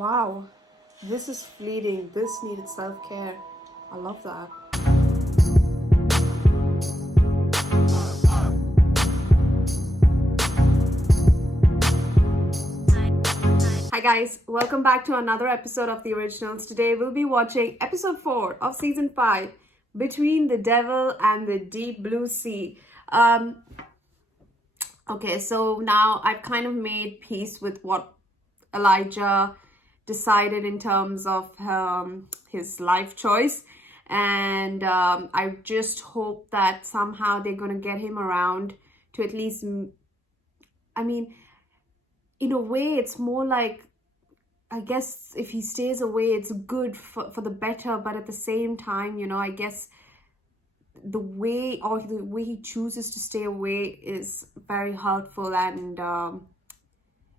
Wow, this is fleeting. This needed self-care. I love that. Hi guys, welcome back to another episode of The Originals. Today we'll be watching episode 4 of season 5, Between the Devil and the Deep Blue Sea. Okay, so now I've kind of made peace with what Elijah decided in terms of his life choice, and I just hope that somehow they're going to get him around to at least, I mean, in a way it's more like, I guess if he stays away it's good for the better, but at the same time, you know, I guess the way he chooses to stay away is very hurtful, and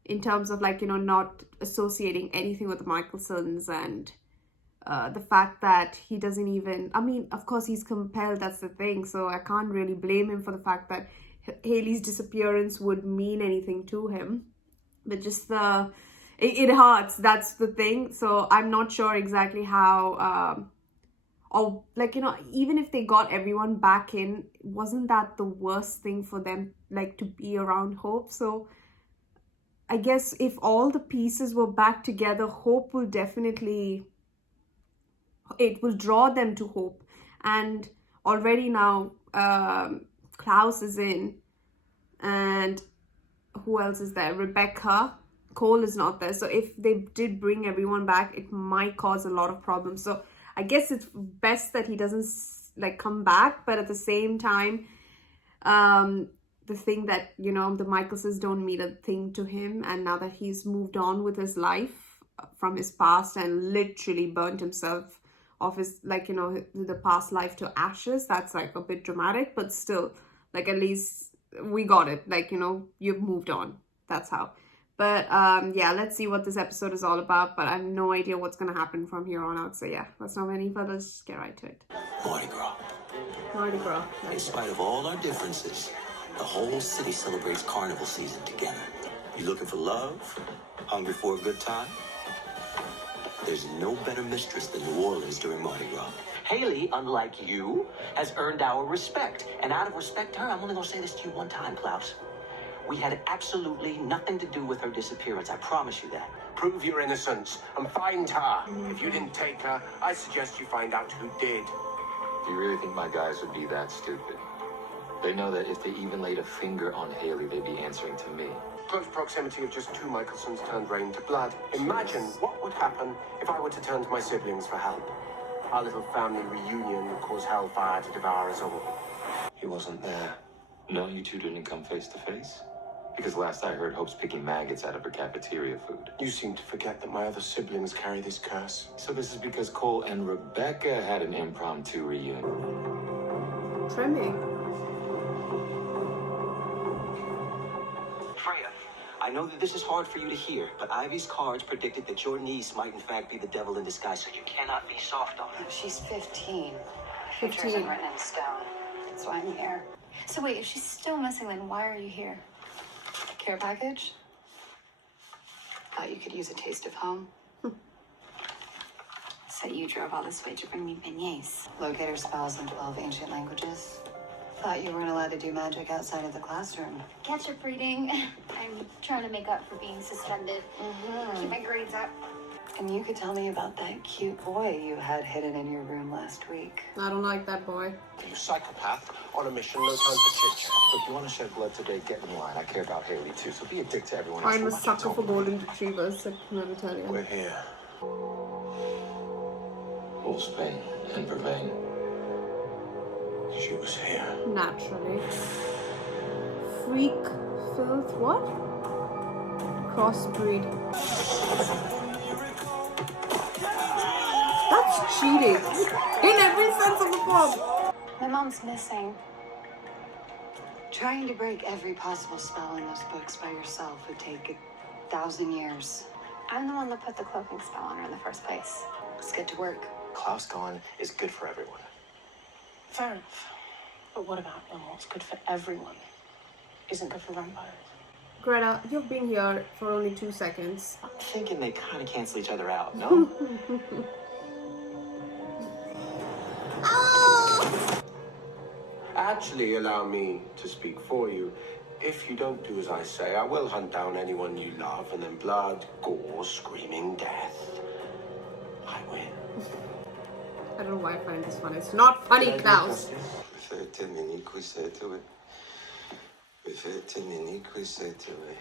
in terms of, like, you know, not associating anything with the Mikaelsons, and the fact that he doesn't even, I mean, of course he's compelled, that's the thing, so I can't really blame him for the fact that Haley's disappearance would mean anything to him, but just it hurts, that's the thing. So I'm not sure exactly how or, like, you know, even if they got everyone back in, wasn't that the worst thing for them, like, to be around Hope? So I guess if all the pieces were back together, Hope will definitely, it will draw them to Hope. And already now Klaus is in, and who else is there? Rebecca. Cole is not there. So if they did bring everyone back, it might cause a lot of problems. So I guess it's best that he doesn't, like, come back. But at the same time, the thing that, you know, the Mikaelsons don't mean a thing to him, and now that he's moved on with his life from his past and literally burnt himself off his, like, you know, the past life to ashes, that's like a bit dramatic, but still, like, at least we got it, like, you know, you've moved on, that's how. But yeah, let's see what this episode is all about, but I have no idea what's gonna happen from here on out. So yeah, let's not any further, let's just get right to it. Mardi Gras. Mardi Gras. In spite of all our differences, the whole city celebrates carnival season together. You looking for love? Hungry for a good time? There's no better mistress than New Orleans during Mardi Gras. Haley, unlike you, has earned our respect. And out of respect to her, I'm only gonna say this to you one time, Klaus. We had absolutely nothing to do with her disappearance. I promise you that. Prove your innocence and find her. If you didn't take her, I suggest you find out who did. Do you really think my guys would be that stupid? They know that if they even laid a finger on Haley, they'd be answering to me. Close proximity of just two Mikaelsons turned rain to blood. Imagine what would happen if I were to turn to my siblings for help. Our little family reunion would cause hellfire to devour us all. He wasn't there. No, you two didn't come face to face? Because last I heard, Hope's picking maggots out of her cafeteria food. You seem to forget that my other siblings carry this curse. So this is because Cole and Rebecca had an impromptu reunion. Trending. Freya, I know that this is hard for you to hear, but Ivy's cards predicted that your niece might in fact be the devil in disguise, so you cannot be soft on her. She's 15. Future isn't written in stone. That's why I'm here. So wait, if she's still missing, then why are you here? Care package? Thought you could use a taste of home. So you drove all this way to bring me beignets. Locator spells in 12 ancient languages. Thought you weren't allowed to do magic outside of the classroom. Catch-up reading. I'm trying to make up for being suspended. Keep my grades up. And you could tell me about that cute boy you had hidden in your room last week. I don't like that boy. You psychopath on a mission, no time for chit-chat. Look, you want to shed blood today, get in line. I care about Haley too, so be a dick to everyone else. I'm a Watch sucker your for tone. golden retrievers, I can never tell you. We're here. Full Spain and Vervain. She was here. Naturally. Freak filth, what? Crossbreed. That's cheating. In every sense of the word. My mom's missing. Trying to break every possible spell in those books by yourself would take 1,000 years. I'm the one that put the cloaking spell on her in the first place. Let's get to work. Klaus gone is good for everyone. Fair enough. But what about when what's good for everyone isn't good for vampires? Greta, you've been here for only 2 seconds. I'm thinking they kind of cancel each other out, no? Actually, allow me to speak for you. If you don't do as I say, I will hunt down anyone you love, and then blood, gore, screaming death. I win. I don't know why I find this funny. It's not funny, Klaus.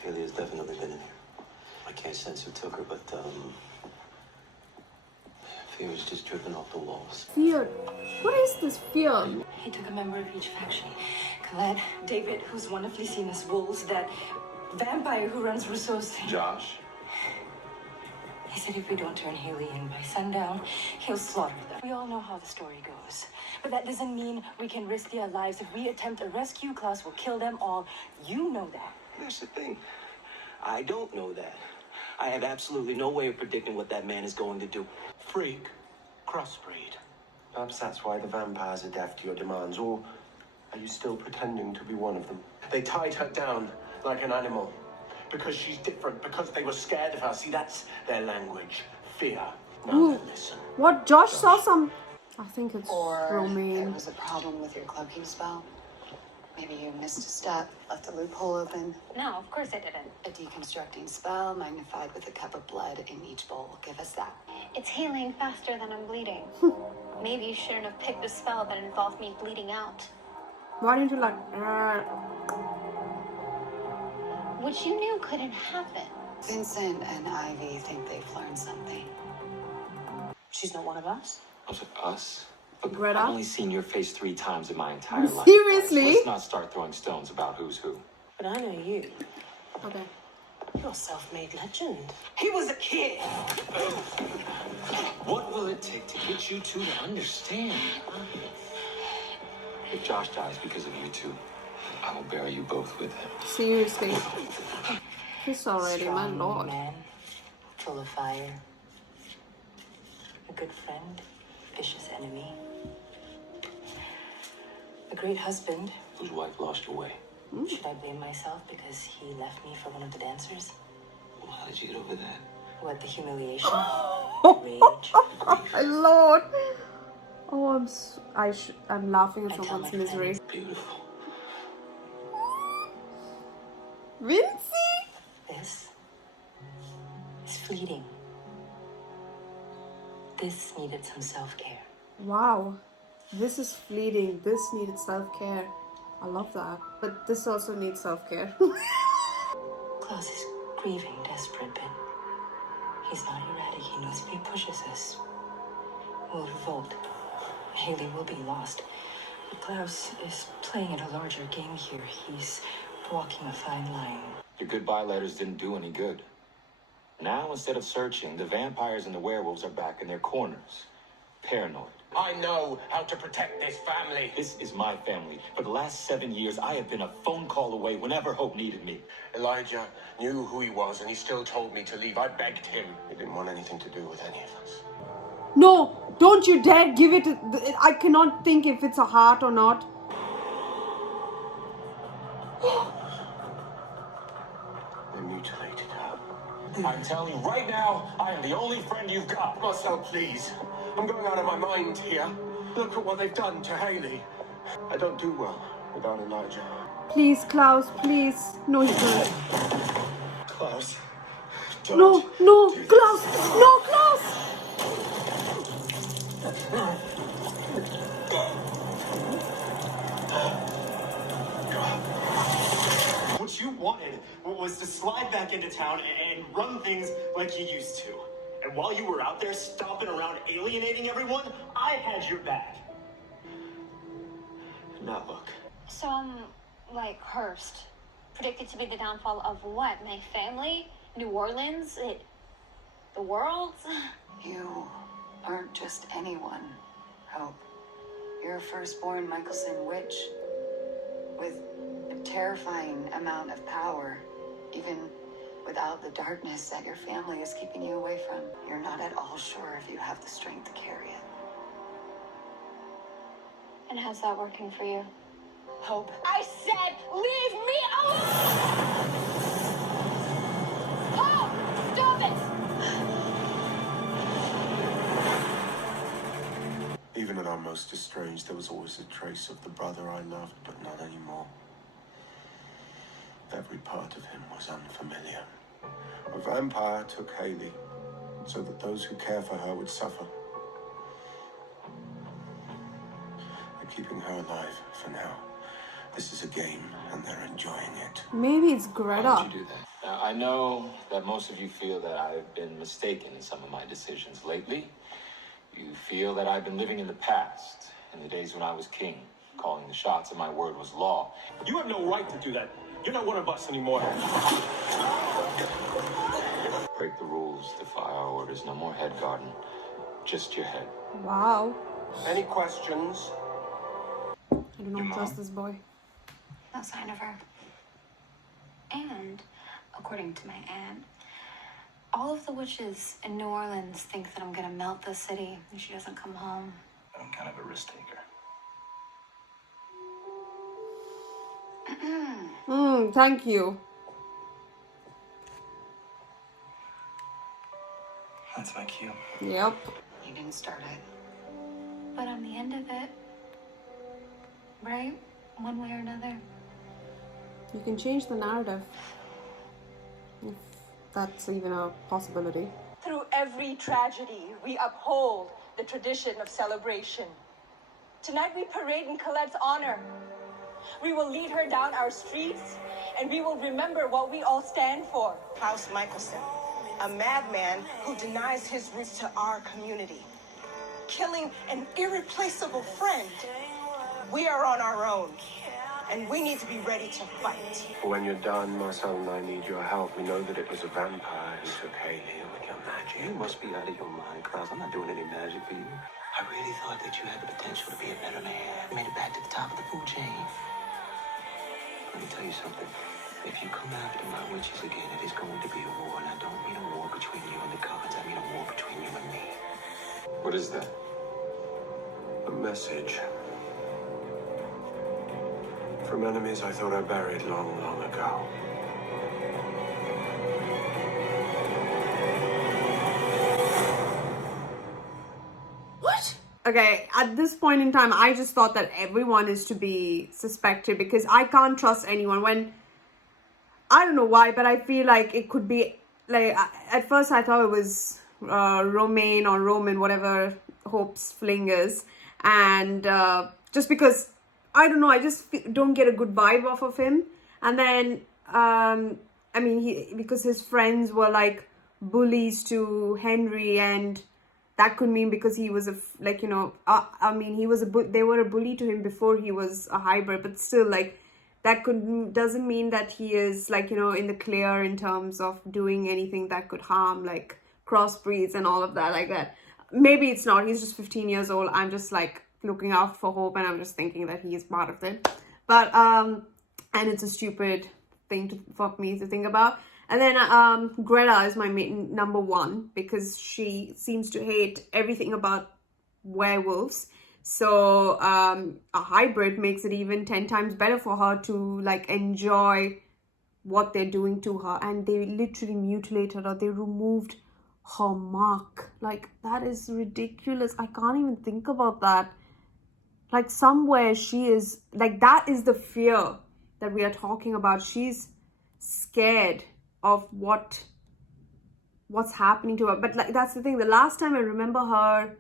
Haley has definitely been in here. I can't sense who took her, but fear is just dripping off the walls. Fear. What is this fear? He took a member of each faction. Colette, David, who's wonderfully seen as wolves, that vampire who runs Rousseau's thing. Josh? He said if we don't turn Haley in by sundown, he'll slaughter them. We all know how the story goes. But that doesn't mean we can risk their lives. If we attempt a rescue, Klaus will kill them all. You know that. That's the thing. I don't know that. I have absolutely no way of predicting what that man is going to do. Freak, crossbreed. Perhaps that's why the vampires are deaf to your demands, or are you still pretending to be one of them? They tied her down like an animal because she's different, because they were scared of her. See, that's their language. Fear. Now then, listen. What? Josh saw some... I think it's Or there Romaine. was a problem with your cloaking spell. Maybe you missed a step, left a loophole open. No, of course I didn't. A deconstructing spell magnified with a cup of blood in each bowl. Give us that. It's healing faster than I'm bleeding. Maybe you shouldn't have picked a spell that involved me bleeding out. Why didn't you like... Which you knew couldn't happen. Vincent and Ivy think they've learned something. She's not one of us. Was it us? Look, Greta? I've only seen your face 3 times in my entire life. Seriously? Let's not start throwing stones about who's who. But I know you. Okay. You're a self-made legend. He was a kid. What will it take to get you two to understand? If Josh dies because of you two, I will bury you both with him. Seriously. He's already my Strong lord. man, full of fire. A good friend, vicious enemy. A great husband. Whose wife lost your way? Should I blame myself because he left me for one of the dancers? Well, how did you get over that? What, the humiliation? Rage? My lord. Oh, I'm laughing at I tell someone's my misery. friends. Beautiful. Vincy? This is fleeting. This needed some self-care. Wow. This is fleeting. This needed self-care. I love that. But this also needs self-care. Klaus is grieving, desperate, but he's not erratic. He knows if he pushes us, we'll revolt. Haley will be lost. But Klaus is playing at a larger game here. He's walking a fine line. Your goodbye letters didn't do any good. Now, instead of searching, the vampires and the werewolves are back in their corners. Paranoid. I know how to protect this family. This is my family. For the last 7 years, I have been a phone call away whenever Hope needed me. Elijah knew who he was, and he still told me to leave. I begged him. He didn't want anything to do with any of us. No, don't you dare give it. I cannot think if it's a heart or not. They mutilated her. I'm telling you right now, I am the only friend you've got. Marcel, please. I'm going out of my mind here. Look at what they've done to Haley. I don't do well without Elijah. Please, Klaus, please. No, you don't. Klaus. No, no, Klaus. No, Klaus. What you wanted was to slide back into town and run things like you used to. And while you were out there stomping around alienating everyone, I had your back. Now look. So I'm like cursed. Predicted to be the downfall of what? My family? New Orleans? The world? You aren't just anyone, Hope. You're a firstborn Mikaelson witch with a terrifying amount of power, even without the darkness that your family is keeping you away from. You're not at all sure if you have the strength to carry it. And how's that working for you? Hope. I said, leave me alone! Stop it! Even at our most estranged, there was always a trace of the brother I loved, but not anymore. Every part of him was unfamiliar. A vampire took Haley, so that those who care for her would suffer. They're keeping her alive for now. This is a game, and they're enjoying it. Maybe it's Why Greta. would you do that? Now, I know that most of you feel that I've been mistaken in some of my decisions lately. You feel that I've been living in the past, in the days when I was king, calling the shots and my word was law. You have no right to do that. You're not one of us anymore. Break the rules, defy our orders, no more head garden, just your head. Wow. Any questions? I do not trust this boy. No sign of her. And, according to my aunt, all of the witches in New Orleans think that I'm gonna melt the city if she doesn't come home. I'm kind of a risk taker. Thank you. That's my cue. Yep. You didn't start it. But I'm the end of it. Right? One way or another. You can change the narrative. If that's even a possibility. Through every tragedy, we uphold the tradition of celebration. Tonight we parade in Colette's honor. We will lead her down our streets, and we will remember what we all stand for. Klaus Mikaelson, a madman who denies his roots to our community, killing an irreplaceable friend. We are on our own, and we need to be ready to fight. When you're done, Marcel and I need your help. We know that it was a vampire who took Haley with your magic. You must be out of your mind, Klaus. I'm not doing any magic for you. I really thought that you had the potential to be a better man. You made it back to the top of the food chain. Let me tell you something. If you come after my witches again, it is going to be a war. And I don't mean a war between you and the gods. I mean a war between you and me. What is that? A message. From enemies I thought I buried long, long ago. What? Okay, at this point in time, I just thought that everyone is to be suspected because I can't trust anyone. When, I don't know why, but I feel like it could be, like, at first I thought it was Romain or Roman, whatever Hope's fling is. And just because, I don't know, I just don't get a good vibe off of him. And then, I mean, because his friends were like bullies to Henry, and that could mean because he was they were a bully to him before he was a hybrid, but still, like, that doesn't mean that he is, like, in the clear in terms of doing anything that could harm, like, crossbreeds and all of that, like that. Maybe it's not, he's just 15 years old. I'm just, like, looking out for Hope, and I'm just thinking that he is part of it. But, and it's a stupid thing for me to think about. And then Greta is my number one because she seems to hate everything about werewolves. So a hybrid makes it even 10 times better for her to, like, enjoy what they're doing to her. And they literally mutilated her. They removed her mark. Like, that is ridiculous. I can't even think about that. Like, somewhere she is, like, that is the fear that we are talking about. She's scared of what's happening to her. But, like, that's the thing. The last time I remember her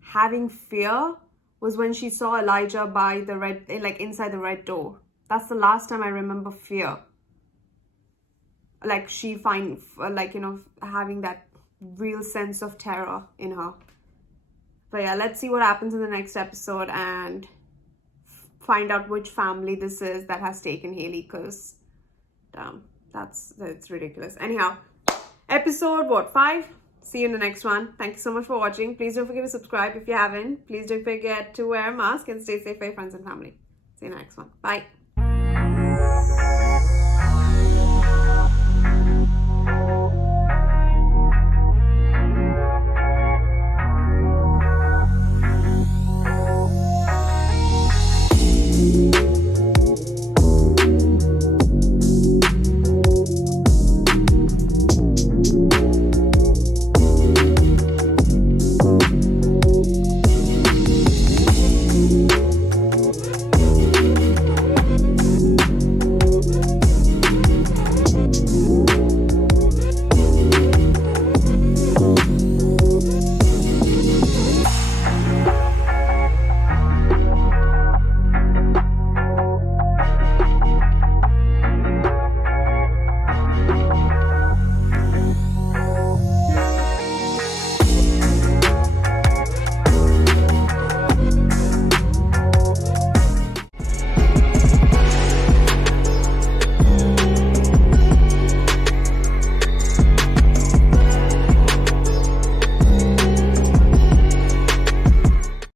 having fear was when she saw Elijah by the red, like, inside the red door. That's the last time I remember fear. Like, she having that real sense of terror in her. But yeah, let's see what happens in the next episode and find out which family this is that has taken Haley, because that's ridiculous. Anyhow, episode 5? See you in the next one. Thank you so much for watching. Please don't forget to subscribe if you haven't. Please don't forget to wear a mask and stay safe for your friends and family. See you in the next one. Bye.